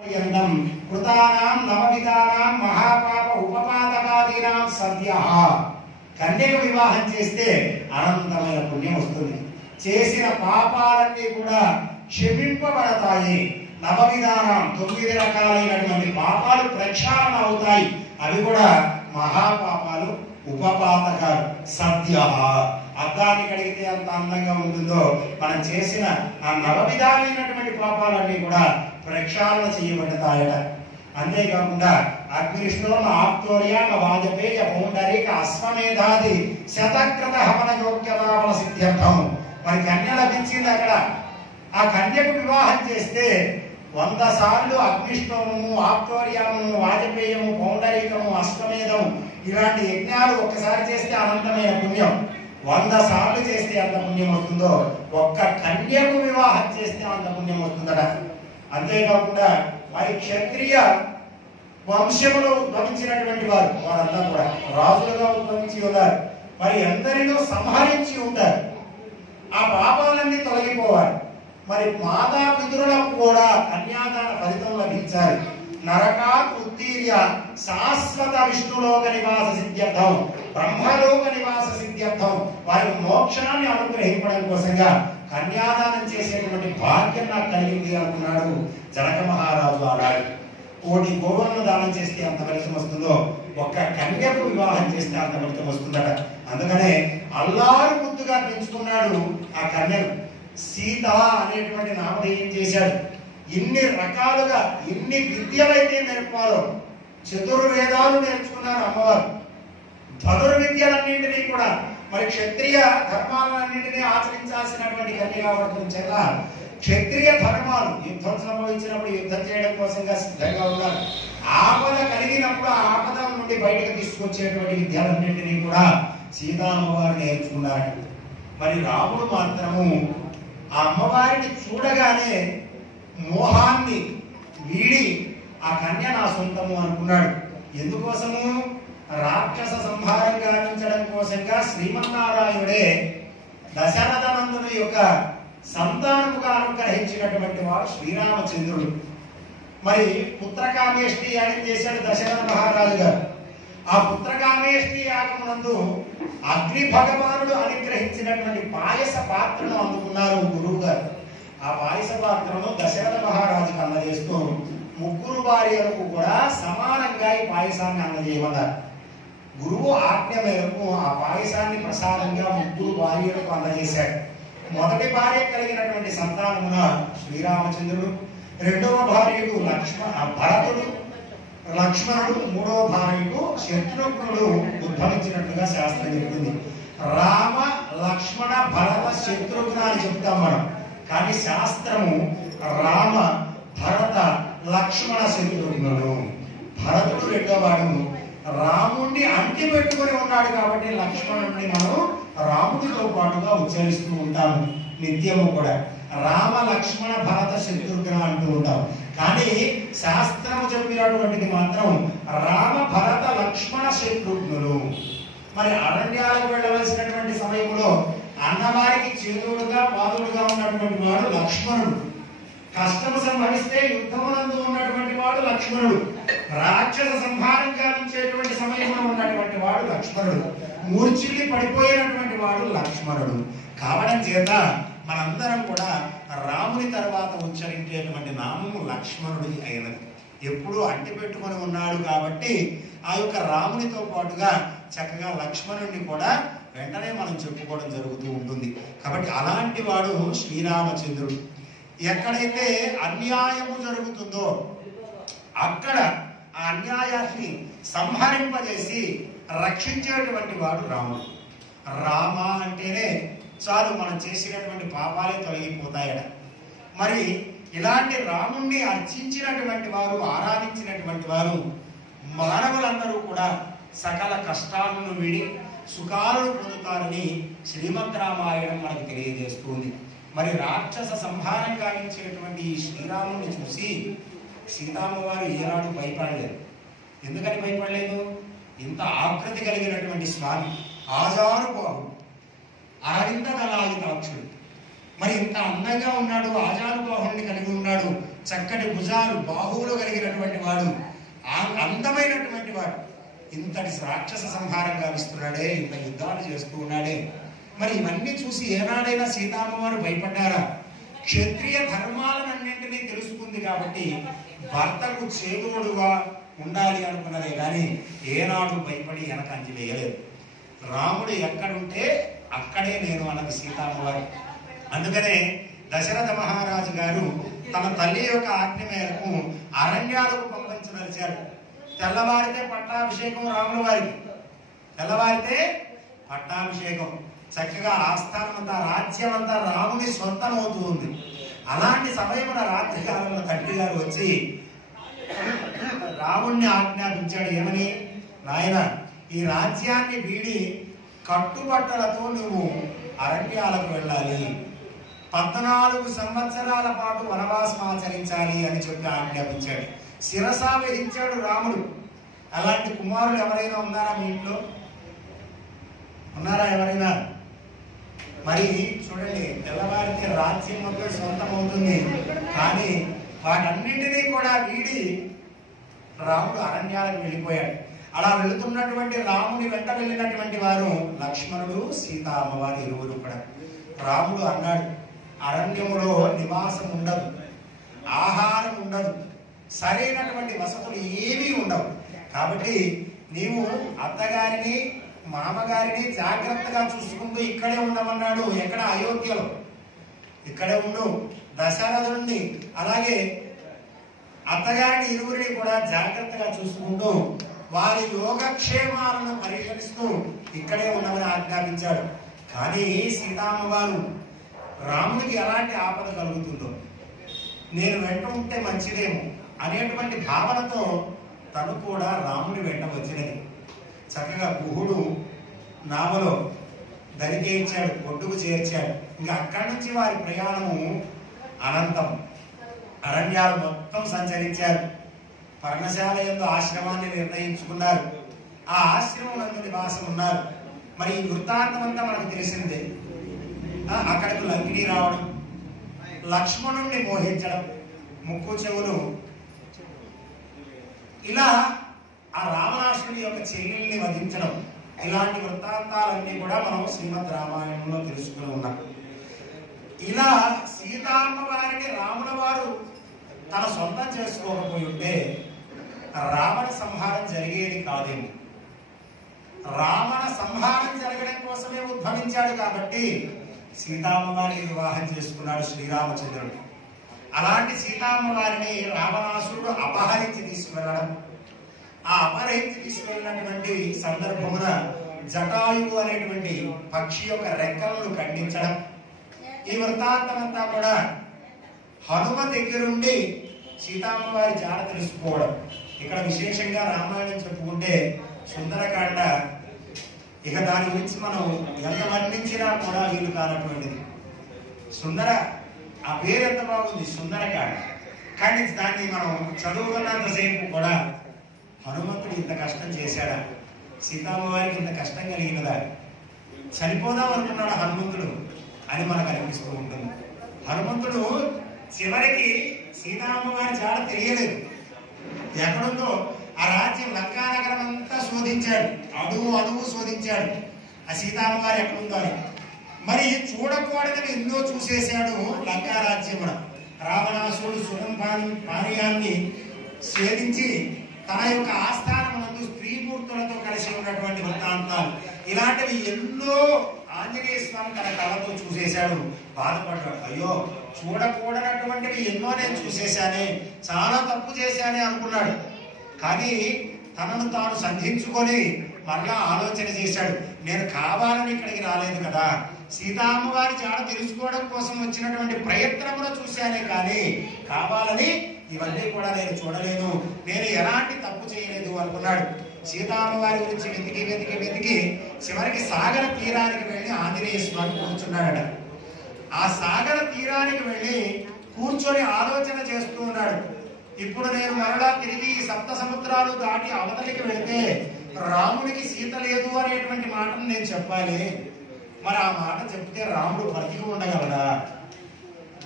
కృతానాం నవవిధానాం మహాపాప ఉపపాతకాదీనాం సద్యః కన్యక వివాహం చేస్తే అనంతమైన పుణ్యం వస్తుంది. చేసిన పాపాలన్నీ కూడా క్షమింపబడతాయి. నవవిధానాం 9 రకాలైనటువంటి పాపాలు ప్రక్షాళన అవుతాయి. అవి కూడా మహాపాపాలు ఉపపాతకాలు సద్యః. అద్దాన్ని కడిగితే ఎంత అందంగా ఉంటుందో మనం చేసిన ఆ నవవిధాలైనటువంటి పాపాలన్నీ కూడా ప్రక్షాళన చేయబడతాయట. అంతేకాకుండా అగ్నిష్ణోమ ఆప్తోర్యామ వాజపేయ పౌండరీక అశ్వమేధాది శతకృత హవన యోగ్యతావన సిద్ధ్యర్థం. మరి కన్య లభించింది అక్కడ. ఆ కన్యకు వివాహం చేస్తే 100 సార్లు అగ్నిష్ణోమము, ఆప్తోర్యామము, వాజపేయము, పౌండరీకము, అశ్వమేధము ఇలాంటి యజ్ఞాలు ఒక్కసారి చేస్తే అనంతమైన పుణ్యం. 100 సార్లు చేస్తే అంత పుణ్యం వస్తుందో ఒక్క కన్యకు వివాహం చేస్తే అంత పుణ్యం వస్తుందట. అంతేకాకుండా మరి క్షత్రియ వంశములో ఉద్భవించినటువంటి వారంతా కూడా రాజులుగా ఉద్భవించి ఉన్నారు. మరి ఎందరినో సంహరించి ఉంటారు. ఆ పాపాలన్నీ తొలగిపోవాలి. మరి మాతా పితరులకు కూడా కన్యాదాన ఫలితం లభించాలి. నరకాత్ ఉత్తీర్య శాశ్వత విష్ణులోక నివాస సిద్ధ్యర్థం, బ్రహ్మలోక నివాస సిద్ధ్యర్థం వారికి మోక్షాన్ని అనుగ్రహించడం కోసంగా కన్యాదానం చేసేటువంటి భాగ్యం నాకు కలిగింది అనుకున్నాడు జనక మహారాజు. ఆడాడు 1 గోవులను దానం చేస్తే అంత ఫలితం వస్తుందో ఒక్క కన్యకు వివాహం చేస్తే అంత ఫలితం వస్తుందట. అందుకనే అల్లారు ముద్దుగా పెంచుకున్నాడు ఆ కన్యను. సీత అనేటువంటి నామధేయం చేశాడు. ఇన్ని రకాలుగా ఇన్ని విద్యలైతే నేర్పాలో చతుర్వేదాలు నేర్చుకున్నారు అమ్మవారు. ధనుర్విద్యలన్నింటినీ కూడా మరి క్షత్రియ ధర్మాలన్నింటినీ ఆచరించాల్సినటువంటి కన్య కావడం చేత క్షత్రియ ధర్మాలు యుద్ధం సంభవించినప్పుడు యుద్ధం చేయడం కోసంగా సిద్ధంగా ఉన్నారు. ఆపద కలిగినప్పుడు ఆ ఆపద నుండి బయటకు తీసుకొచ్చేటువంటి విద్యలన్నింటినీ కూడా సీతామ్మవారు నేర్చుకున్నారు. మరి రాముడు మాత్రము ఆ అమ్మవారిని చూడగానే మోహాన్ని వీడి ఆ కన్య నా సొంతము అనుకున్నాడు. ఎందుకోసము? రాక్షస సంహారం గావించడం కోసంగా శ్రీమన్నారాయణుడే దశరథనందుని యొక్క సంతానముగా అనుగ్రహించినటువంటి వాడు శ్రీరామచంద్రుడు. మరి పుత్రకామేష్టి యాగం చేశాడు దశరథ మహారాజు గారు. ఆ పుత్రకామేష్టి యాగమునందు అగ్ని భగవానుడు అనుగ్రహించినటువంటి పాయస పాత్రను అందుకున్నారు గురువు గారు. ఆ పాయస పాత్రను దశరథ మహారాజుకు అందజేస్తూ 3 భార్యలకు కూడా సమానంగా ఈ పాయసాన్ని అందజేయమన్నారు. గురువు ఆజ్ఞ మేరకు ఆ పాయసాన్ని ప్రసాదంగా 3 భార్యలకు అందజేశాడు. మొదటి భార్య కలిగినటువంటి సంతానమున శ్రీరామచంద్రుడు, 2వ భార్యకు భరతుడు లక్ష్మణుడు, 3వ భార్యకు శత్రుఘ్నుడు ఉద్భవించినట్టుగా శాస్త్రం చెప్తుంది. రామ లక్ష్మణ భరత శత్రుఘ్న అని చెప్తాం మనం. కానీ శాస్త్రము రామ భరత లక్ష్మణ శత్రుఘ్నుడు. భరతుడు 2వ వాడు రాముణ్ణి అంటి పెట్టుకుని ఉన్నాడు కాబట్టి లక్ష్మణుడిని మనం రాముడితో పాటుగా ఉచ్చరిస్తూ ఉంటాము నిత్యము కూడా. రామ లక్ష్మణ భరత శత్రుఘ్న అంటూ ఉంటాం. కానీ శాస్త్రము చెప్పినటువంటిది మాత్రం రామ భరత లక్ష్మణ శత్రుఘ్నులు. మరి అరణ్యాలకు వెళ్ళవలసినటువంటి సమయంలో అన్నవారికి చేతుడుగా పాదుడుగా ఉన్నటువంటి వాడు లక్ష్మణుడు. కష్టము సంభవిస్తే యుద్ధమునందు ఉన్నటువంటి వాడు లక్ష్మణుడు. రాక్షస సంహారం గావించేటువంటి సమయంలో ఉన్నటువంటి వాడు లక్ష్మణుడు. మూర్ఛిల్లి పడిపోయినటువంటి వాడు లక్ష్మణుడు. కావడం చేత మనందరం కూడా రాముని తర్వాత ఉచ్చరించేటువంటి నామము లక్ష్మణుడి అయినది. ఎప్పుడు అంటి పెట్టుకొని ఉన్నాడు కాబట్టి ఆ యొక్క రామునితో పాటుగా చక్కగా లక్ష్మణుడిని కూడా వెంటనే మనం చెప్పుకోవడం జరుగుతూ ఉంటుంది. కాబట్టి అలాంటి వాడు శ్రీరామచంద్రుడు. ఎక్కడైతే అన్యాయము జరుగుతుందో అక్కడ ఆ అన్యాయాన్ని సంహరింపజేసి రక్షించేటువంటి వాడు రాముడు. రామ అంటేనే చాలు మనం చేసినటువంటి పాపాలే తొలగిపోతాయట. మరి ఇలాంటి రాముణ్ణి అర్చించినటువంటి వారు, ఆరాధించినటువంటి వారు మానవులందరూ కూడా సకల కష్టాలను వీడి సుఖాలను పొందుతారని శ్రీమద్ రామాయణం మనకు తెలియజేస్తుంది. మరి రాక్షస సంహారం గావించినటువంటి ఈ శ్రీరాముని చూసి సీతామ్మవారు ఏనాడు భయపడలేదు. ఎందుకని భయపడలేదు? ఇంత ఆకృతి కలిగినటువంటి స్వామి, ఆజానుబాహు, అరవింద దళాయుతాక్షుడు, మరి ఇంత అందంగా ఉన్నాడు, ఆజానుబాహుణ్ణి కలిగి ఉన్నాడు, చక్కటి భుజాలు, బాహువులు కలిగినటువంటి వాడు, అందమైనటువంటి వాడు. ఇంతటి రాక్షస సంహారం గావిస్తున్నాడే, ఇంత యుద్ధాలు చేస్తూ ఉన్నాడే. మరి ఇవన్నీ చూసి ఏనాడైనా సీతామ్మవారు భయపడ్డారా? క్షత్రియ ధర్మాలన్నింటినీ తెలుసుకుంది కాబట్టి భర్తకు చేదోడుగా ఉండాలి అనుకున్నదే కానీ ఏనాడు భయపడి వెనక అంచి వేయలేదు. రాముడు ఎక్కడుంటే అక్కడే నేను అన్నది సీతామ్మవారు. అందుకనే దశరథ మహారాజు గారు తన తల్లి యొక్క ఆజ్ఞ మేరకు అరణ్యాలకు పంపించదలిచారు. తెల్లవారితే పట్టాభిషేకం రాముల వారికి, తెల్లవారితే పట్టాభిషేకం. చక్కగా ఆస్థానం అంతా, రాజ్యం అంతా రాముని సొంతం అవుతూ ఉంది. అలాంటి సమయమున రాత్రి కాలంలో తండ్రి గారు వచ్చి రాముణ్ణి ఆజ్ఞాపించాడు. ఏమని? నాయన, ఈ రాజ్యాన్ని వీడి కట్టుబట్టలతో నువ్వు అరణ్యాలకు వెళ్ళాలి, 14 సంవత్సరాల పాటు వనవాసం ఆచరించాలి అని చెప్పి ఆజ్ఞాపించాడు. శిరస వహించాడు రాముడు. అలాంటి కుమారులు ఎవరైనా ఉన్నారా మీ ఇంట్లో? ఉన్నారా ఎవరైనా? మరి చూడండి, తెల్లవారితే రాజ్యం మొత్తం సొంతం అవుతుంది, కానీ వాటన్నింటినీ కూడా వీడి రాముడు అరణ్యాలకు వెళ్ళిపోయాడు. అలా వెళుతున్నటువంటి రాముని వెంట వెళ్ళినటువంటి వారు లక్ష్మణుడు, సీత అమ్మవారి ఇరువురు కూడా. రాముడు అన్నాడు, అరణ్యములో నివాసం ఉండదు, ఆహారం ఉండదు, సరైనటువంటి వసతులు ఏమీ ఉండవు. కాబట్టి నీవు అత్తగారిని, మామగారిని జాగ్రత్తగా చూసుకుంటూ ఇక్కడే ఉండమన్నాడు. ఎక్కడ? అయోధ్యలో. ఇక్కడే ఉండు. దశరథుడిని అలాగే అత్తగారిని ఇరువురిని కూడా జాగ్రత్తగా చూసుకుంటూ వారి యోగక్షేమాలను పరిశీలిస్తూ ఇక్కడే ఉండమని ఆజ్ఞాపించాడు. కానీ సీతామ్మవారు రామునికి ఎలాంటి ఆపద కలుగుతుందో, నేను వెంట ఉంటే మంచిదేమో అనేటువంటి భావనతో తను కూడా రాముడి వెంట వచ్చినది. చక్కగా గుహుడు నావలో దరిచేర్చాడు, ఒడ్డుకు చేర్చాడు. ఇంకా అక్కడి నుంచి వారి ప్రయాణము అనంతం. అరణ్యాలు మొత్తం సంచరించారు. పర్ణశాల యందు ఆశ్రమాన్ని నిర్ణయించుకున్నారు. ఆ ఆశ్రమం నందు నివాసం ఉన్నారు. మరి ఈ వృత్తాంతం అంతా మనకు తెలిసిందే. అక్కడికి లంకిని రావడం, లక్ష్మణుణ్ణి మోహించడం, ముక్కు చెవులు, ఇలా ఆ రావణాసురుడి యొక్క చెల్లెల్ని వధించడం, ఇలాంటి వృత్తాంతాలన్నీ కూడా మనం శ్రీమద్ రామాయణంలో తెలుసుకుని ఉన్నాం. ఇలా సీతామ్మ వారిని రాముల వారు తన సొంతం చేసుకోకపోయి ఉంటే రావణ సంహారం జరిగేది కాదేమో. రావణ సంహారం జరగడం కోసమే ఉద్భవించాడు కాబట్టి సీతామ్మ వారిని వివాహం చేసుకున్నాడు శ్రీరామచంద్రుడు. అలాంటి సీతామ్మ వారిని రావణాసురుడు అపహరించి తీసుకువెళ్ళడం, ఆ అపహరించి తీసుకెళ్ళినటువంటి సందర్భమున జటాయువు అనేటువంటి పక్షి యొక్క రెక్కలను ఖండించడం, ఈ వృత్తాంతం అంతా కూడా హనుమ దగ్గరుండి సీతామ్మ వారి జాడ తెలుసుకోవడం. ఇక్కడ విశేషంగా రామాయణం చెప్పుకుంటే సుందరకాండ, ఇక దాని గురించి మనం ఎంత వర్ణించినా కూడా వీలు కానటువంటిది. సుందర, ఆ పేరు ఎంత బాగుంది, సుందరకాండ. కానీ దాన్ని మనం చదువుకున్నంతసేపు కూడా హనుమంతుడు ఇంత కష్టం చేశాడా, సీతామ్మ వారికి ఇంత కష్టం కలిగినదా, చనిపోదాం అనుకున్నాడు హనుమంతుడు అని మనకు అనిపిస్తూ ఉంటుంది. హనుమంతుడు చివరికి సీతామ్మ వారి జాడ తెలియలేదు. ఎక్కడుందో ఆ రాజ్యం లంకానగరం అంతా శోధించాడు, అణువు శోధించాడు ఆ సీతామ్మ వారు ఎక్కడుందో అని. మరి చూడకూడదని ఎన్నో చూసేశాడు లంకా రాజ్యమున. రావణాసురుడు పానీయాన్ని ఛేదించి తన యొక్క ఆస్థానమునందు స్త్రీమూర్తులతో కలిసి ఉన్నటువంటి వృత్తాంతాలు, ఇలాంటివి ఎన్నో ఆంజనేయ స్వామి తన కళ్ళతో చూసేశాడు. బాధపడ్డాడు, అయ్యో చూడకూడనటువంటివి ఎన్నో నేను చూసేశానే, చాలా తప్పు చేశానే అనుకున్నాడు. కానీ తనను తాను సంధించుకొని మరలా ఆలోచన చేశాడు, నేను కావాలని ఇక్కడికి రాలేదు కదా, సీతామ్మ వారి జాడ తెలుసుకోవడం కోసం వచ్చినటువంటి ప్రయత్నమును చూశానే కానీ కావాలని ఇవన్నీ కూడా నేను చూడలేదు, నేను ఎలాంటి తప్పు చేయలేదు అనుకున్నాడు. సీతామ్మ వారి గురించి వెతికి చివరికి సాగర తీరానికి వెళ్ళి ఆంజనేయ స్వామి కూర్చున్నాడట. ఆ సాగర తీరానికి వెళ్ళి కూర్చొని ఆలోచన చేస్తూ ఉన్నాడు. ఇప్పుడు నేను మరలా తిరిగి 7 సముద్రాలు దాటి అవతలికి వెళితే రాముడికి సీత లేదు అనేటువంటి మాటను నేను చెప్పాలి. మరి ఆ మాట చెప్తే రాముడు బ్రతికి ఉండగలడా,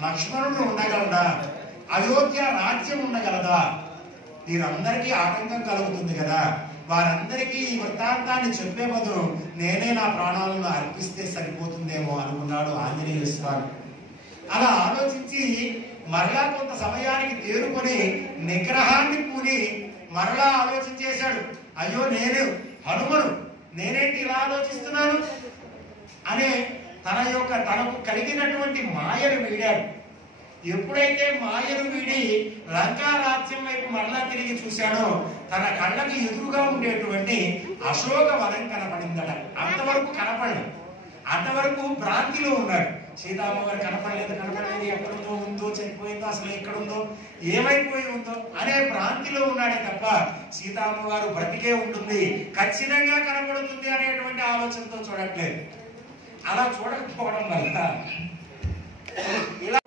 లక్ష్మణుడు ఉండగలడా, అయోధ్య రాజ్యం ఉండగలదా? వీరందరికీ ఆటంకం కలుగుతుంది కదా, వారందరికీ ఈ వృత్తాంతాన్ని చెప్పే బదులు నేనే నా ప్రాణాలను అర్పిస్తే సరిపోతుందేమో అనుకున్నాడు ఆంజనేయ స్వామి. అలా ఆలోచించి మరలా కొంత సమయానికి తేరుకొని నిగ్రహాన్ని పూని మరలా ఆలోచించేశాడు. అయ్యో నేను హనుమను, నేనేంటి ఇలా ఆలోచిస్తున్నాను అనే తనకు కలిగినటువంటి మాయను వీడాడు. ఎప్పుడైతే మాయను వీడి లంకా రాజ్యం వైపు మరలా తిరిగి చూశాడో తన కళ్ళకి ఎదురుగా ఉండేటువంటి అశోక వనం కనపడిందట. అంతవరకు కనపడలేదు, అంతవరకు భ్రాంతిలో ఉన్నాడు. సీతామ్మవారు కనపడలేదు, ఎక్కడుందో, ఉందో, చనిపోయిందో, అసలు ఎక్కడుందో, ఏమైపోయి ఉందో అనే భ్రాంతిలో ఉన్నాడే తప్ప సీతామ్మవారు బ్రతికే ఉంటుంది, ఖచ్చితంగా కనపడుతుంది అనేటువంటి ఆలోచనతో చూడట్లేదు. అలా చూడకపోవడం వల్ల ఇలా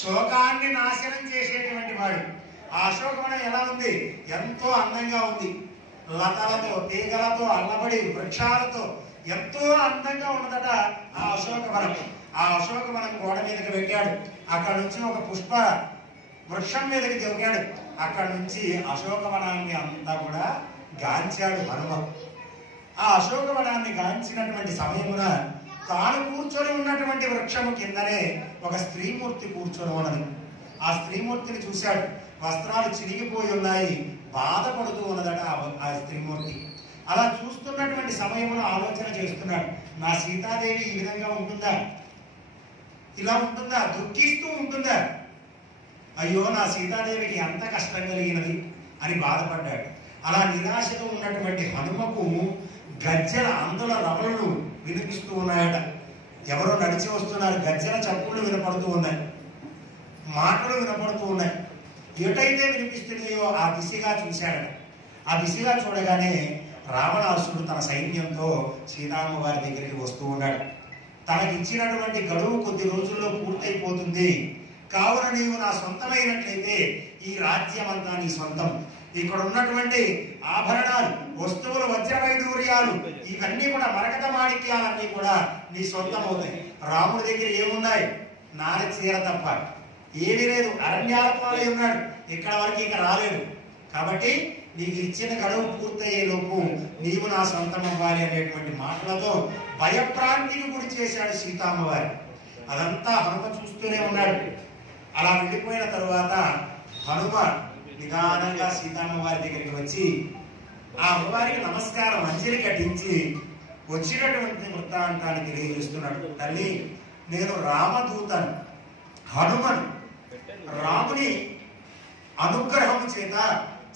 శోకాన్ని నాశనం చేసేటువంటి వాడు. ఆ అశోకవనం ఎలా ఉంది? ఎంతో అందంగా ఉంది. లతలతో, తీగలతో, అల్లబడి వృక్షాలతో ఎంతో అందంగా ఉన్నదట ఆ అశోకవనం. ఆ అశోకవనం గోడ మీదకి పెట్టాడు. అక్కడ నుంచి ఒక పుష్ప వృక్షం మీదకి దిగాడు. అక్కడ నుంచి అశోకవనాన్ని అంతా కూడా గాంచాడు హనుమ. ఆ అశోకవనాన్ని గాంచినటువంటి సమయమున తాను కూర్చొని ఉన్నటువంటి వృక్షము కిందనే ఒక స్త్రీమూర్తి కూర్చొని ఉన్నది. ఆ స్త్రీమూర్తిని చూశాడు. వస్త్రాలు చిరిగిపోయి ఉన్నాయి, బాధపడుతూ ఉన్నదట ఆ స్త్రీమూర్తి. అలా చూస్తున్నటువంటి సమయంలో ఆలోచన చేస్తున్నాడు, నా సీతాదేవి ఈ విధంగా ఉంటుందా, ఇలా ఉంటుందా, దుఃఖిస్తూ ఉంటుందా, అయ్యో నా సీతాదేవికి ఎంత కష్టం కలిగినది అని బాధపడ్డాడు. అలా నిరాశతో ఉన్నటువంటి హనుమకు గజ్జల అందుల రవలు వినిపిస్తూ ఉన్నాయట. ఎవరో నడిచి వస్తున్నారు, గజ్జల చప్పుళ్ళు వినపడుతూ ఉన్నాయి, మాటలు వినపడుతూ ఉన్నాయి. ఎటైతే వినిపిస్తున్నాయో ఆ దిశగా చూశాడట. ఆ దిశగా చూడగానే రావణాసుడు తన సైన్యంతో సీతామ్మవారి దగ్గరికి వస్తూ ఉన్నాడు. తనకిచ్చినటువంటి గడువు కొద్ది రోజుల్లో పూర్తయిపోతుంది, కావున నీవు నా సొంతమైనట్లయితే ఈ రాజ్యం అంతా నీ సొంతం. ఇక్కడ ఉన్నటువంటి ఆభరణాలు, వస్తువులు, వజ్రవైడూర్యాలు ఇవన్నీ కూడా మరకత మాణిక్యాలన్నీ కూడా నీ సొంతం అవుతాయి. రాముడి దగ్గర ఏమున్నాయి? నారి చీర తప్ప ఏమీ లేదు. అరణ్యాల పాలై ఉన్నాడు, ఇక్కడ వరకు ఇక రాలేదు. కాబట్టి నీకు ఇచ్చిన గడువు పూర్తయ్యే లోపు నీవు నా సొంతం అవ్వాలి అనేటువంటి మాటలతో భయప్రాంతిని గురి చేశాడు సీతామ్మవారి. అదంతా హనుమ చూస్తూనే ఉన్నాడు. అలా వెళ్ళిపోయిన తరువాత హనుమ నిదానంగా సీతామ్మవారి దగ్గరికి వచ్చి ఆ అమ్మవారికి నమస్కారం అంజలి కట్టించి వచ్చినటువంటి వృత్తాంతాన్ని తెలియజేస్తున్నాడు. తల్లి, నేను రామదూతను, హనుమను. రాముని అనుగ్రహం చేత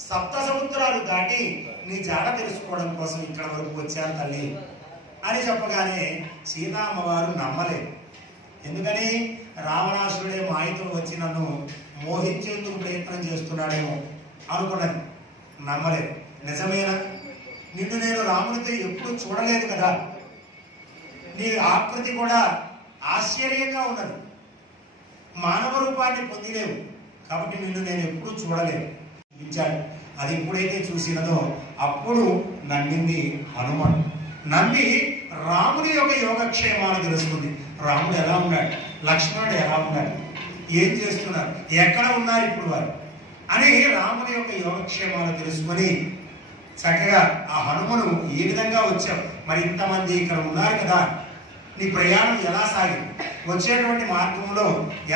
సప్త సముద్రాలు దాటి నీ జాడ తెలుసుకోవడం కోసం ఇక్కడ వరకు వచ్చాను తల్లి అని చెప్పగానే సీతామ్మవారు నమ్మలేదు. ఎందుకని? రావణాసురుడే మాయతో వచ్చి నన్ను మోహించేందుకు ప్రయత్నం చేస్తున్నాడేమో అనుకున్నది. నమ్మలేదు. నిజమేనా? నిన్ను నేను రామునితో ఎప్పుడు చూడలేదు కదా, నీ ఆకృతి కూడా ఆశ్చర్యంగా ఉన్నది, మానవ రూపాన్ని పొందిలేవు, కాబట్టి నిన్ను నేను ఎప్పుడు చూడలేదు చూపించాడు. అది ఎప్పుడైతే చూసినదో అప్పుడు నమ్మింది హనుమన్. నమ్మి రాముని యొక్క యోగక్షేమాలు తెలుసుకుంది. రాముడు ఎలా ఉన్నాడు, లక్ష్మణుడు ఎలా ఉన్నాడు, ఏం చేస్తున్నారు, ఎక్కడ ఉన్నారు ఇప్పుడు వారు అని రాముని యొక్క యోగక్షేమాలు తెలుసుకొని చక్కగా ఆ హనుమను ఏ విధంగా వచ్చావు, మరి ఇంతమంది ఇక్కడ ఉన్నారు కదా, నీ ప్రయాణం ఎలా సాగింది, వచ్చేటువంటి మార్గంలో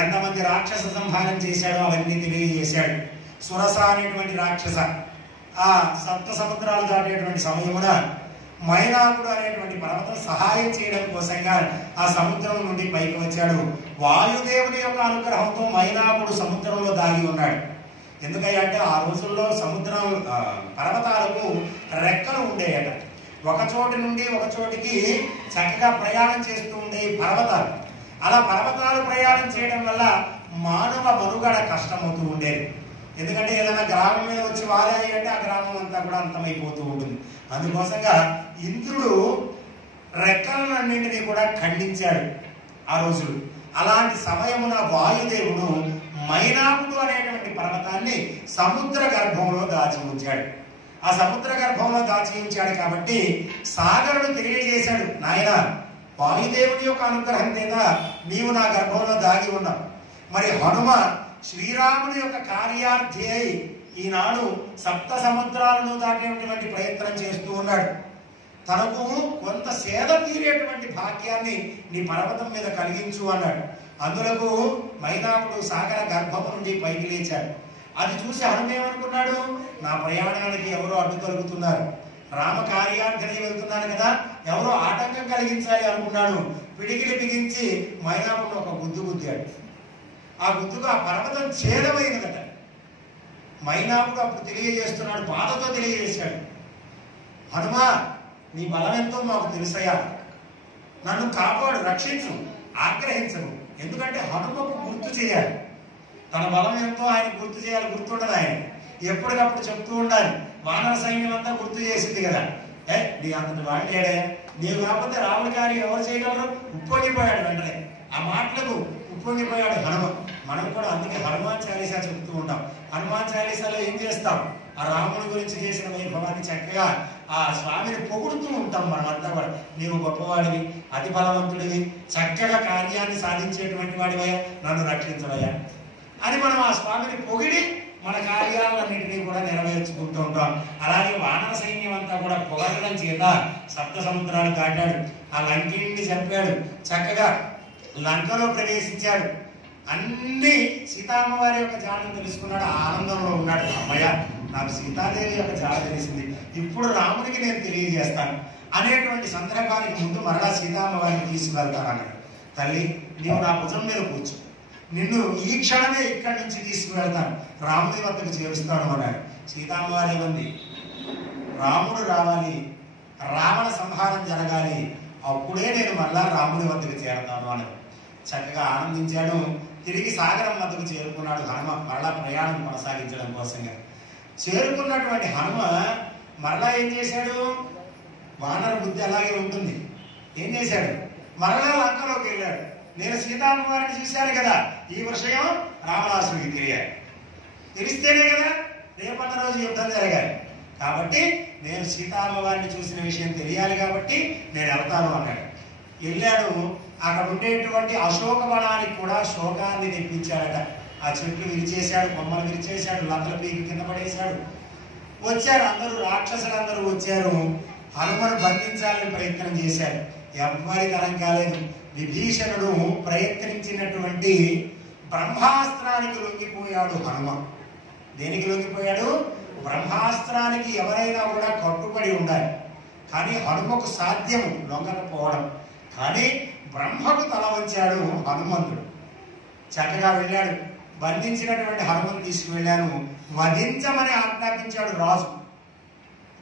ఎంతమంది రాక్షస సంహారం చేశాడో అవన్నీ తెలియజేశాడు. సురస అనేటువంటి రాక్షస ఆ సప్త సముద్రాలు దాటేటువంటి సమయమున మైనాకుడు అనేటువంటి పర్వతం సహాయం చేయడం కోసంగా ఆ సముద్రం నుండి పైకి వచ్చాడు. వాయుదేవుని యొక్క అనుగ్రహంతో మైనాకుడు సముద్రంలో దాగి ఉన్నాడు. ఎందుకంటే ఆ రోజుల్లో సముద్రం పర్వతాలకు రెక్కలు ఉండేయట. ఒక చోటి నుండి ఒక చోటికి చక్కగా ప్రయాణం చేస్తూ ఉండే పర్వతాలు. అలా పర్వతాలు ప్రయాణం చేయడం వల్ల మానవ మనుగడ కష్టమవుతూ ఉండేది. ఎందుకంటే ఏదైనా గ్రామం మీద వచ్చి వారాయి అంటే ఆ గ్రామం అంతా కూడా అంతమైపోతూ ఉంటుంది. అందుకోసంగా ఇంద్రుడు రెక్కలన్నింటినీ కూడా ఖండించాడు ఆ రోజులు. అలాంటి సమయమున వాయుదేవుడు మైనాకుడు అనేటువంటి పర్వతాన్ని సముద్ర గర్భంలో దాచి ఉంచాడు. ఆ సముద్ర గర్భంలో దాచి ఉంచాడు కాబట్టి సాగరుడు తెలియజేశాడు, నాయన వాయుదేవుని యొక్క అనుగ్రహం చేత నీవు నా గర్భంలో దాగి ఉన్నావు, మరి హనుమ శ్రీరాముని యొక్క కార్యార్థి అయి ఈనాడు సప్త సముద్రాలను దాటేటువంటి ప్రయత్నం చేస్తూ ఉన్నాడు. తనకు కొంత సేద తీరేటువంటి భాగ్యాన్ని నీ పర్వతం మీద కలిగించు అన్నాడు. అందులకు మైనాకుడు సాగర గర్భము నుండి పైకి లేచాడు. అది చూసి హనుమ ఏమనుకున్నాడు, నా ప్రయాణానికి ఎవరో అడ్డు తొలుగుతున్నారు, రామ కార్యార్థిని వెళ్తున్నాను కదా, ఎవరో ఆటంకం కలిగించాలి అనుకున్నాడు. పిడికిలి బిగించి మైనాకుడు ఒక గుద్దు గుద్దాడు. ఆ గుద్దుకు ఆ పర్వతం ఛేదమైనదట. మైనాకుడు అప్పుడు తెలియజేస్తున్నాడు, బాధతో తెలియజేశాడు, హనుమా నీ బలం ఎంతో మాకు తెలుసయ్యా, నన్ను కాపాడు, రక్షించు, ఆగ్రహించను. ఎందుకంటే హనుమకు గుర్తు చేయాలి, తన బలం ఎంతో ఆయన గుర్తు చేయాలి. గుర్తుండదు ఆయన, ఎప్పటికప్పుడు చెప్తూ ఉండాలి. వానర సైన్యం అంతా గుర్తు చేసింది కదా, నీ అంతటి వాడేడే, నీవు కాకపోతే రాముడి కార్యం ఎవరు చేయగలరు? ఉప్పొంగిపోయాడు వెంటనే. ఆ మాటలకు ఉప్పొంగిపోయాడు హనుమ. మనం కూడా అందుకే హనుమాన్ చాలీసా చెప్తూ ఉంటాం. హనుమాన్ చాలీసాలో ఏం చేస్తాం, ఆ రాముడి గురించి చేసిన వైభవాన్ని చక్కగా ఆ స్వామిని పొగుడుతూ ఉంటాం. మనమంతా కూడా నీవు గొప్పవాడివి, అతి బలవంతుడివి, చక్కగా కార్యాన్ని సాధించేటువంటి వాడివయ్యా, నన్ను రక్షించవయ్యా అని మనం ఆ స్వామిని పొగిడి మన కార్యాలన్నింటినీ కూడా నెరవేర్చుకుంటూ ఉంటాం. అలాగే వానర సైన్యం అంతా కూడా పొగడడం చేత సప్త సముద్రాలు దాటాడు. ఆ లంకిని చంపాడు, చక్కగా లంకలో ప్రవేశించాడు. అన్ని సీతామ్మవారి యొక్క జాడను తెలుసుకున్నాడు. ఆనందంలో ఉన్నాడు. అమ్మయ్య, నాకు సీతాదేవి యొక్క జాడ తెలిసింది, ఇప్పుడు రాముడికి నేను తెలియజేస్తాను అనేటువంటి సందర్భానికి ముందు మరలా సీతామ్మవారిని తీసుకువెళ్తాను అన్నాడు. తల్లి, నీవు నా భుజం మీద కూర్చో, నిన్ను ఈ క్షణమే ఇక్కడి నుంచి తీసుకువెళ్తాను, రాముడి వద్దకు చేరుస్తాను అన్నాడు. సీతామ్మవారి ఏమంది, రాముడు రావాలి, రావణ సంహారం జరగాలి, అప్పుడే నేను మళ్ళా రాముడి వద్దకు చేరతాను అన్నాడు. చక్కగా ఆనందించాడు. తిరిగి సాగరం వద్దకు చేరుకున్నాడు హనుమ, మరలా ప్రయాణం కొనసాగించడం కోసంగా. చేరుకున్నటువంటి హనుమ మరలా ఏం చేశాడు, వానర బుద్ధి అలాగే ఉంటుంది. ఏం చేశాడు, మరలా లంకలోకి వెళ్ళాడు. నేను సీతామ్మవారిని చూశాను కదా, ఈ విషయం రావణాసుడికి తెలియాలి, తెలిస్తేనే కదా రేపన్న రోజు యుద్ధం జరగాలి. కాబట్టి నేను సీతామ్మవారిని చూసిన విషయం తెలియాలి, కాబట్టి నేను వెళ్తాను అన్నాడు. వెళ్ళాడు. అక్కడ ఉండేటువంటి అశోక వనానికి కూడా శోకాన్ని తెప్పించాడట. ఆ చెట్లు విరిచేశాడు, కొమ్మలు విరిచేశాడు, లతల పీకి కింద పడేశాడు. వచ్చారు అందరూ, రాక్షసులందరూ వచ్చారు. హనుమను బంధించాలని ప్రయత్నం చేశారు. ఎవ్వరి తరం కాలేదు. విభీషణుడు ప్రయత్నించినటువంటి బ్రహ్మాస్త్రానికి లొంగిపోయాడు హనుమ. దేనికి లొంగిపోయాడు? బ్రహ్మాస్త్రానికి ఎవరైనా కూడా కట్టుబడి ఉండాలి, కానీ హనుమకు సాధ్యము లొంగకపోవడం. కానీ బ్రహ్మకు తల వంచాడు హనుమంతుడు. చక్కగా వెళ్ళాడు. బంధించినటువంటి హనుమను తీసుకువెళ్ళాను, వధించమని ఆజ్ఞాపించాడు రాజు.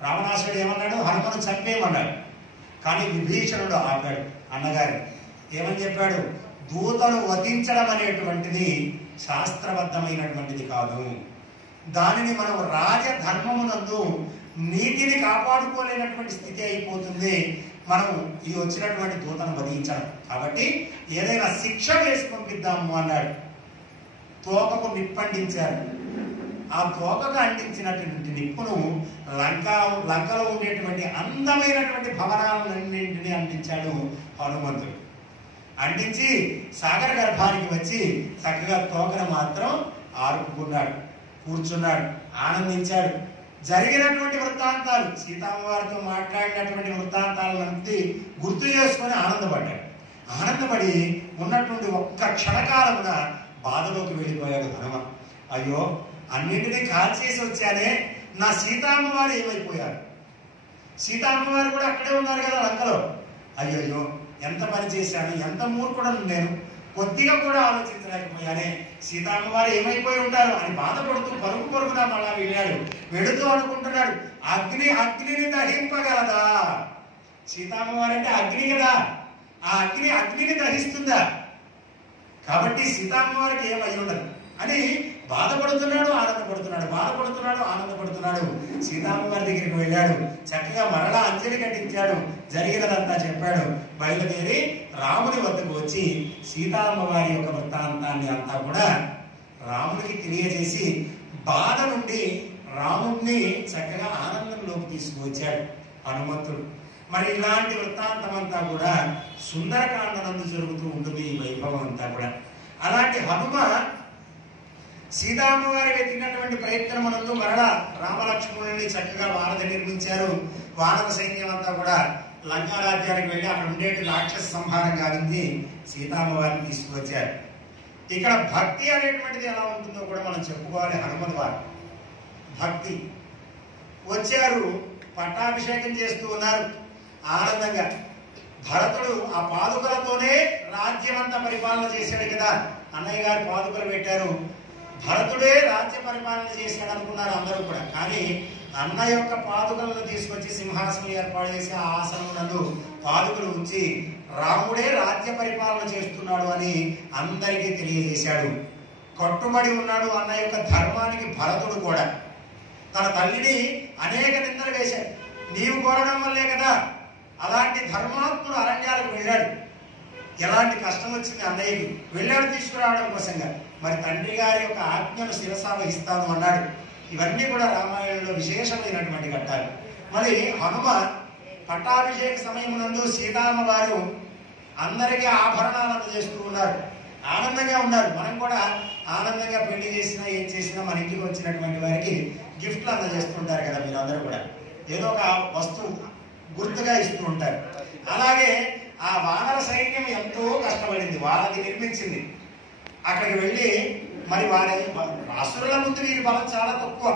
రావణాసుడు ఏమన్నాడు, హనుమను చంపేయమన్నాడు. కానీ విభీషణుడు ఆపాడు. అన్నగారు ఏమని చెప్పాడు, దూతను వధించడం అనేటువంటిది శాస్త్రబద్ధమైనటువంటిది కాదు, దానిని మనం రాజధర్మమునందు నీతిని కాపాడుకోలేనటువంటి స్థితి అయిపోతుంది మనం ఈ వచ్చినటువంటి దూతను వధించడం. కాబట్టి ఏదైనా శిక్ష వేసి పంపిద్దాము అన్నాడు. తోకకు నిప్పండించారు. ఆ తోకకు అంటించినటువంటి నిప్పును లంకలో ఉండేటువంటి అందమైనటువంటి భవనాలన్నింటినీ అంటించాడు హనుమంతుడు. అంటించి సాగర గర్భానికి వచ్చి చక్కగా తోకను మాత్రం ఆరుకున్నాడు, కూర్చున్నాడు, ఆనందించాడు. జరిగినటువంటి వృత్తాంతాలు, సీతామ్మవారితో మాట్లాడినటువంటి వృత్తాంతాలన్నీ గుర్తు చేసుకొని ఆనందపడ్డాడు. ఆనందపడి ఉన్నటువంటి ఒక్క క్షణకాలమున బాధలోకి వెళ్ళిపోయాడు హనుమ. అయ్యో, అన్నింటినీ కాల్చేసి వచ్చానే, నా సీతామ్మవారు ఏమైపోయారు? సీతామ్మవారు కూడా అక్కడే ఉన్నారు కదా లంకలో. అయ్యయ్యో, ఎంత పని చేశాను, ఎంత మూర్ఖుడను నేను, కొద్దిగా కూడా ఆలోచించలేకపోయానే, సీతామ్మవారు ఏమైపోయి ఉంటారు అని బాధపడుతూ పరుగు పరుగునా మళ్ళా వెళ్ళాడు. వెడుతూ అనుకుంటున్నాడు, అగ్నిని దహింపగలదా? సీతామ్మవారు అంటే అగ్ని కదా, ఆ అగ్నిని దహిస్తుందా? కాబట్టి సీతామ్మవారికి ఏమై ఉండదు అని బాధపడుతున్నాడు, ఆనందపడుతున్నాడు. సీతామ్మవారి దగ్గరికి వెళ్ళాడు. చక్కగా మరలా అంజలి కట్టించాడు. జరిగినదంతా చెప్పాడు. బయలుదేరి రాముని వద్దకు వచ్చి సీతామ్మవారి యొక్క వృత్తాంతాన్ని అంతా కూడా రాముడికి తెలియజేసి బాధ నుండి రాముడిని చక్కగా ఆనందంలోకి తీసుకువచ్చాడు హనుమంతుడు. మరి ఇలాంటి వృత్తాంతం అంతా కూడా సుందరకాండ నందు జరుగుతూ ఉంటుంది, ఈ వైభవం అంతా కూడా. అలాంటి హనుమ సీతామ్మవారి వెతికినటువంటి ప్రయత్నమునందు మరలా రామలక్ష్మణుని చక్కగా వారధి నిర్మించారు. వానర సైన్యం అంతా కూడా లంకా రాజ్యానికి వెళ్ళి అక్కడ ఉండే రాక్షస సంహారం గావింది సీతామ్మవారిని తీసుకువచ్చారు. ఇక్కడ భక్తి అనేటువంటిది ఎలా ఉంటుందో కూడా మనం చెప్పుకోవాలి. హనుమద్ వారు భక్తి వచ్చారు, పట్టాభిషేకం చేస్తూ ఉన్నారు ఆనందంగా. భరతుడు ఆ పాదుకలతోనే రాజ్యం అంతా పరిపాలన చేశాడు కదా, అన్నయ్య గారు పాదుకలు పెట్టారు, భరతుడే రాజ్య పరిపాలన చేశాడు అనుకున్నారు అందరూ కూడా. కానీ అన్న యొక్క పాదుకలను తీసుకొచ్చి సింహాసనం ఏర్పాటు చేసి ఆ ఆసనం నందు పాదుకలు ఉంచి రాముడే రాజ్య పరిపాలన చేస్తున్నాడు అని అందరికీ తెలియజేశాడు. కట్టుబడి ఉన్నాడు అన్న యొక్క ధర్మానికి భరతుడు కూడా. తన తల్లిని అనేక నిందలు వేశాడు. నీవు కోరడం వల్లే కదా అలాంటి ధర్మాత్ముడు అరణ్యాలకు వెళ్ళాడు. ఎలాంటి కష్టం వచ్చింది అన్నయ్యకి, వెళ్ళాడు తీసుకురావడం కోసంగా. మరి తండ్రి గారి యొక్క ఆజ్ఞను శిరసా వహిస్తాను అన్నాడు. ఇవన్నీ కూడా రామాయణంలో విశేషమైనటువంటి ఘట్టాలు. మరి హనుమ పట్టాభిషేక సమయమునందు సీతామ్మ వారు అందరికీ ఆభరణాలు అందజేస్తూ ఉన్నారు, ఆనందంగా ఉన్నారు. మనం కూడా ఆనందంగా పెళ్లి చేసినా ఏం చేసినా మన ఇంటికి వచ్చినటువంటి వారికి గిఫ్ట్లు అందజేస్తుంటారు కదా, మీరు అందరూ కూడా ఏదో ఒక వస్తువు గుర్తుగా ఇస్తూ ఉంటారు. అలాగే ఆ వానర సైన్యం ఎంతో కష్టపడింది, వారధి నిర్మించింది. అక్కడికి వెళ్ళి మరి వారి అసురుల ముందు వీరి బలం చాలా తక్కువ,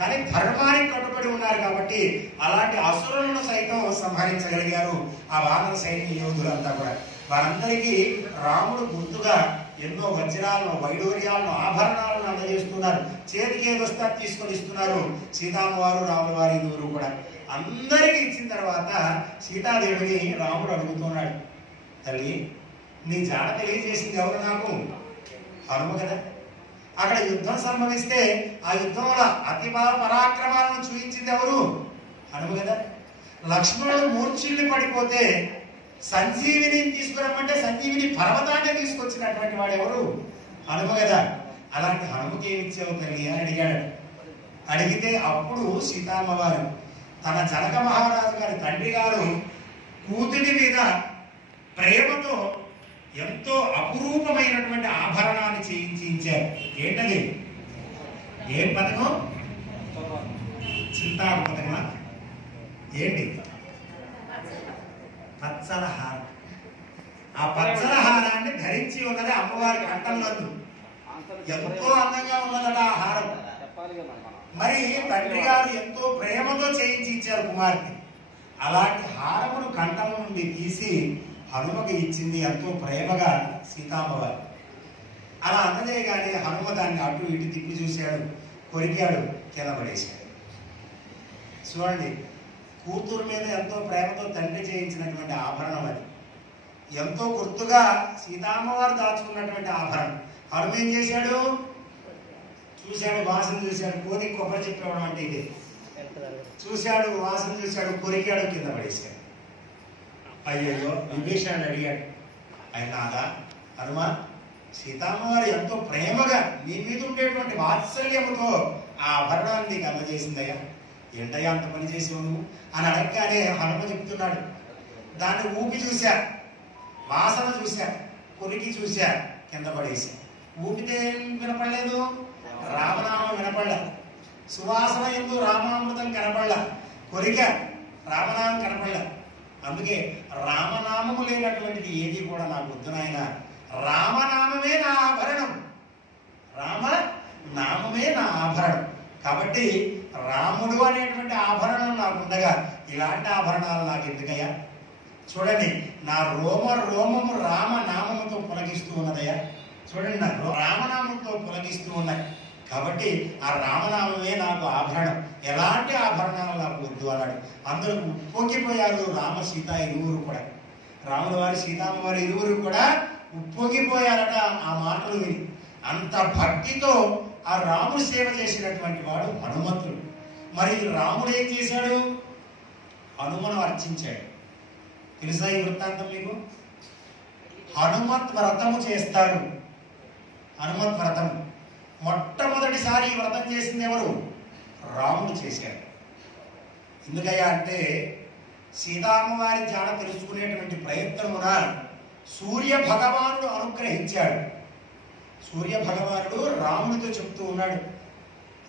కానీ ధర్మానికి కట్టుబడి ఉన్నారు కాబట్టి అలాంటి అసురులను సైతం సంహరించగలిగారు ఆ వానర సైన్య యోధులంతా కూడా. వారందరికీ రాముడు గుర్తుగా ఎన్నో వజ్రాలను, వైడూర్యాలను, ఆభరణాలను అందజేస్తున్నారు. చేతికి ఏదొస్తే తీసుకొని ఇస్తున్నారు. సీతామ్మవారు రాముల వారి ఇరువురు కూడా అందరికి ఇచ్చిన తర్వాత సీతాదేవిని రాముడు అడుగుతున్నాడు, తల్లి నీ జాడ తెలియజేసింది ఎవరు? నాకు హనుమ కదా. అక్కడ యుద్ధం సంభవిస్తే ఆ యుద్ధంలో అతి పరాక్రమాలను చూపించింది ఎవరు? హనుమ కదా. లక్ష్మణుడు మూర్ఛిల్లి పడిపోతే సంజీవిని తీసుకురమ్మంటే సంజీవిని పర్వతాన్ని తీసుకొచ్చినటువంటి వాడు ఎవరు? హనుమ కదా. అలాంటి హనుమకి ఏమి ఇచ్చావు తల్లి అని అడిగాడు. అడిగితే అప్పుడు సీతామ్మవారు తన జనక మహారాజు గారి తండ్రి గారు కూతురి మీద ప్రేమతో ఎంతో అపురూపమైనటువంటి ఆభరణాన్ని చేయించారు. ఏంటది? ఏం పథకం? చింతాకు పథకమా ఏంటి? పచ్చల హారం. ఆ పచ్చల హారాన్ని ధరించి ఉన్నది అమ్మవారి కంఠంలో. ఎంతో అందంగా ఉన్నదట ఆ హారం. మరి తండ్రి గారు ఎంతో ప్రేమతో చేయించి ఇచ్చారు కుమార్తె. అలాంటి హారమును కంఠం నుండి తీసి హనుమకి ఇచ్చింది ఎంతో ప్రేమగా సీతామ్మవారు. అలా అందజేయగానే హనుమ దాన్ని అటు ఇటు తిప్పి చూశాడు, కొరికాడు, కింద పడేశాడు. చూడండి, కూతురు మీద ఎంతో ప్రేమతో తండ్రి చేయించినటువంటి ఆభరణం అది. ఎంతో గుర్తుగా సీతామ్మవారు దాచుకున్నటువంటి ఆభరణం. హనుమ ఏం చేశాడు? చూశాడు, వాసన చూశాడు. కోతి కొబ్బరి చెప్పేవడం అంటే ఇది. చూశాడు, వాసన చూశాడు, కొరికాడు, కింద పడేశాడు. అయ్యయ్యో విభీషణుడు అడిగాడు, అయినాదా హనుమ, సీతామ్మవారు ఎంతో ప్రేమగా నీ మీద ఉండేటువంటి వాత్సల్యముతో ఆ ఆభరణాన్ని నీకు అందజేసిందయ్యా, ఏంటయ్యా అంత పని చేసావు నువ్వు అని అడగగానే హనుమ చెప్తున్నాడు, దాన్ని ఊపి చూశా, వాసన చూశా, కొరికి చూశా, కింద పడేశా. ఊపితే ఏం వినపడలేదు? రామనామం వినపడలే. సువాసన ఎందు రామామృతం కనపడలే. కొరిక రామనామం కనపడలే. అందుకే రామనామము లేనటువంటిది ఏది కూడా నాకు వద్దు నాయన, రామనామమే నా ఆభరణం, రామనామమే నా ఆభరణం. కాబట్టి రాముడు అనేటువంటి ఆభరణం నాకు ఉండగా ఇలాంటి ఆభరణాలు నాకు ఎందుకయ్యా? చూడండి, నా రోమము రామనామముతో పులకిస్తూ ఉన్నదయ్యా. చూడండి, నా రామనామంతో పులకిస్తూ ఉన్నాయి. కాబట్టి ఆ రామనామమే నాకు ఆభరణం, ఎలాంటి ఆభరణాలు నాకు వద్దు అన్నాడు. అందరూ ఉప్పొంగిపోయారు రామ సీత ఇరువురు కూడా. రాముల వారి సీతామ్మ వారి ఇరువురు కూడా ఉప్పొంగిపోయారట ఆ మాటలు విని. అంత భక్తితో ఆ రాముడు సేవ చేసినటువంటి వాడు హనుమంతుడు. మరి రాముడు ఏం చేశాడు? హనుమను అర్చించాడు. తెలుసా ఈ వృత్తాంతం మీకు? హనుమత్ వ్రతము చేస్తారు. హనుమత్ వ్రతం మొట్టమొదటిసారి ఈ వ్రతం చేసింది ఎవరు? రాముడు చేశాడు. ఎందుకయ్యా అంటే సీతామ్మవారి జాడ తెలుసుకునేటువంటి ప్రయత్నమున సూర్య భగవానుడు అనుగ్రహించాడు. సూర్య భగవానుడు రామునితో చెప్తూ ఉన్నాడు,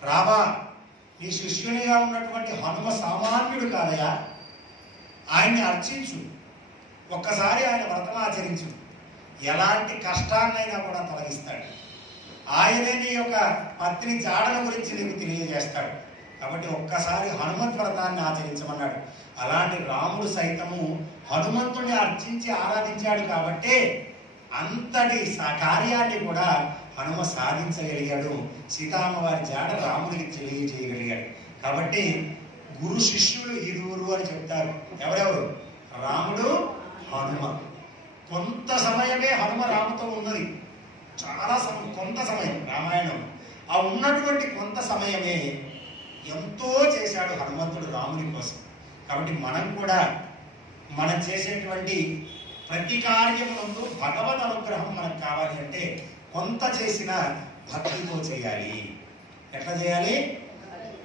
రామా, నీ శిష్యునిగా ఉన్నటువంటి హనుమ సామాన్యుడు కాదయా, ఆయన్ని అర్చించు, ఒక్కసారి ఆయన వ్రతం ఆచరించు, ఎలాంటి కష్టాన్నైనా కూడా తొలగిస్తాడు. ఆయనే నీ యొక్క పత్ని జాడల గురించి నీకు తెలియజేస్తాడు. కాబట్టి ఒక్కసారి హనుమత్ వ్రతాన్ని ఆచరించమన్నాడు. అలాంటి రాముడు సైతము హనుమంతుడిని అర్చించి ఆరాధించాడు కాబట్టి అంతటి కార్యాన్ని కూడా హనుమ సాధించగలిగాడు. సీతామ్మవారి జాడ రాముడికి తెలియజేయగలిగాడు. కాబట్టి గురు శిష్యులు ఇరువురు అని చెప్తారు. ఎవరెవరు? రాముడు, హనుమ. కొంత సమయమే హనుమ రాముతో ఉన్నది, చాలా కొంత సమయం రామాయణం. ఆ ఉన్నటువంటి కొంత సమయమే ఎంతో చేశాడు హనుమంతుడు రాముని కోసం. కాబట్టి మనం కూడా మనం చేసేటువంటి ప్రతి కార్యమునందు భగవద్ అనుగ్రహం మనకు కావాలి అంటే కొంత చేసిన భక్తితో చేయాలి. ఎట్లా చేయాలి?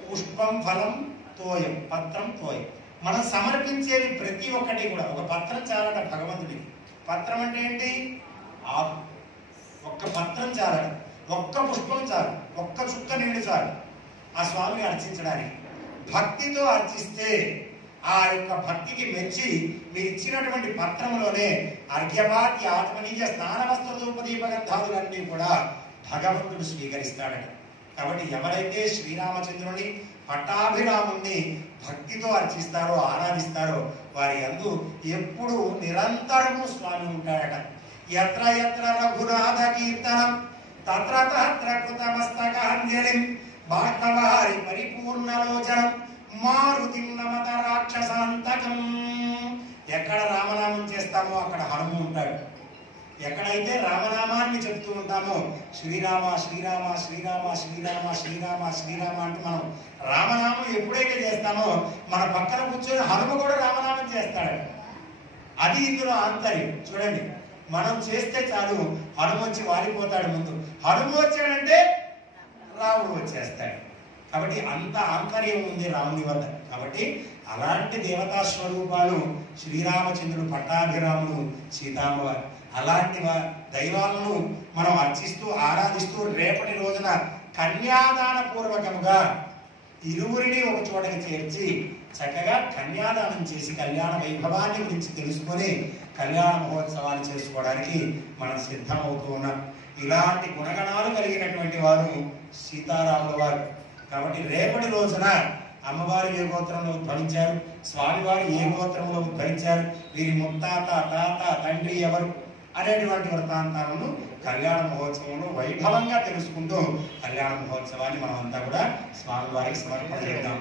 పుష్పం ఫలం తోయం, పత్రం తోయం. మనం సమర్పించేవి ప్రతి ఒక్కటి కూడా, ఒక పత్రం చాలట భగవంతుడికి. పత్రం అంటే ఏంటి? ఆకు. ఒక్క పత్రం చాలట, ఒక్క పుష్పం చాలు, ఒక్క చుక్క నీళ్ళు చాలు ఆ స్వామిని అర్చించడానికి. భక్తితో అర్చిస్తే ఆ యొక్క భక్తికి మెచ్చి మీరు ఇచ్చినటువంటి పత్రములోనే అర్ఘ్యపాతి ఆత్మనీయ స్నానవస్త్రదూపదీపగంధాదులన్నీ కూడా భగవంతుడు స్వీకరిస్తాడట. కాబట్టి ఎవరైతే శ్రీరామచంద్రుని పట్టాభిరాముణ్ణి భక్తితో అర్చిస్తారో, ఆరాధిస్తారో వారి యందు ఎప్పుడు నిరంతరము స్వామి ఉంటాడట. యత్ర యత్ర రఘునాథ కీర్తనం తత్ర తత్ర కృతమస్తకాంజలిం బాష్ణవారి పరిపూర్ణలోచనం మారుతిం నమత రాక్షసాంతకం. ఎక్కడ రామనామం చేస్తామో అక్కడ హనుమ ఉంటాడు. ఎక్కడైతే రామనామాన్ని చెప్తూ ఉంటామో శ్రీరామ శ్రీరామ శ్రీరామ శ్రీరామ శ్రీరామ శ్రీరామ అంటూ మనం రామనామం ఎప్పుడైతే చేస్తామో మన పక్కన కూర్చొని హనుమ కూడా రామనామం చేస్తాడు. అది ఇందులో ఆంతర్యం. చూడండి, మనం చేస్తే చాలు హనుమ వచ్చి వాలిపోతాడు. ముందు హనుమ వచ్చాడంటే రాముడు వచ్చేస్తాడు. కాబట్టి అంత ఆంతర్యం ఉంది రాముని వద్ద. కాబట్టి అలాంటి దేవతా స్వరూపాలు శ్రీరామచంద్రుడు, పట్టాభిరాముడు, సీతామ్మవారు, అలాంటి దైవాలను మనం అర్చిస్తూ ఆరాధిస్తూ రేపటి రోజున కన్యాదాన పూర్వకముగా ఇరువురిని ఒక చోటకి చేర్చి చక్కగా కన్యాదానం చేసి కళ్యాణ వైభవాన్ని గురించి తెలుసుకొని కళ్యాణ మహోత్సవాన్ని చేసుకోవడానికి మనం సిద్ధమవుతూ ఉన్నాం. ఇలాంటి గుణగణాలు కలిగినటువంటి వారు సీతారాముల వారు. కాబట్టి రేపటి రోజున అమ్మవారు ఏ గోత్రంలో ఉద్భవించారు, స్వామివారు ఏ గోత్రంలో ఉద్భవించారు, వీరి ముత్తాత, తాత, తండ్రి ఎవరు అనేటువంటి వృత్తాంతాలను కళ్యాణ మహోత్సవంలో వైభవంగా తెలుసుకుంటూ కళ్యాణ మహోత్సవాన్ని మనం అంతా కూడా స్వామివారికి సమర్పణ చేద్దాం.